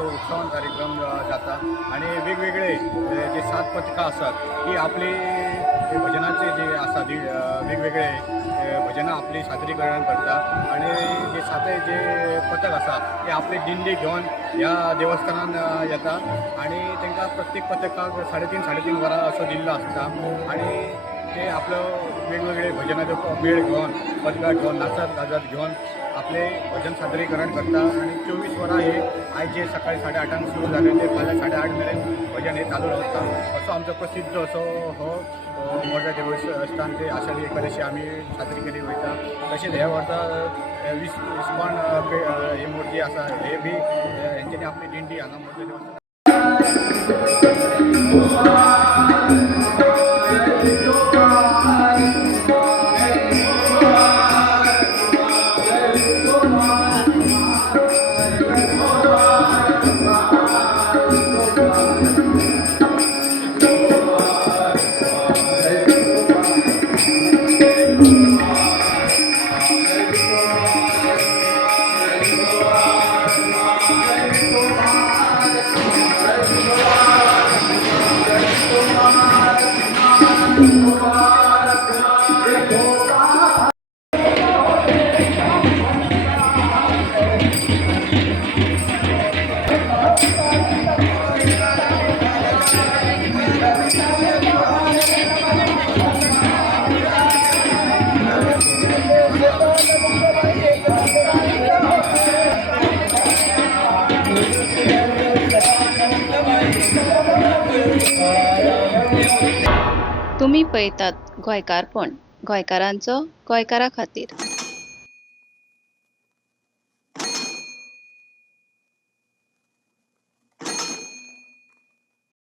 उत्सवान कार्यक्रम जाता आणि वेगवेगळे जे 7 पथकां आसात ती आपली भजनाचे जे आसा वेगवेगळे भजनां आपली सादरीकरण करता आणि जे 7 जे पथक आसा ते आपली दिंडी घेवन ह्या देवस्थानान येता आणि तांकां प्रत्येक पथकाक 3.5 वरां असो दिल्लो आसता आणि ते आपलो वेगवेगळे भजनाचो मेळ घेवन पथकां घेवन नाचत गाजत घेवन आपले भजन सादरीकरण करता आणि 24 वरां हे आयज जे सकाळी 8:30 सुरू जाले ते फाल्यां 8:30 मेरेन भजन हे चालू रावता असो आमचो प्रसिद्ध असो हो मोठ्या देवस्थान ते आषाढी एकादशी आमी साजरी केली वयता तशेंच ह्या वर्सा इस्कॉन हे मूर्ती आसा हे बी हेंच्यांनी आपली दिंडी हांगा मोठ्या देवस्थान तुम्ही पळयतात गोंयकारपण गोंयकारांचो गोंयकारा खातीर।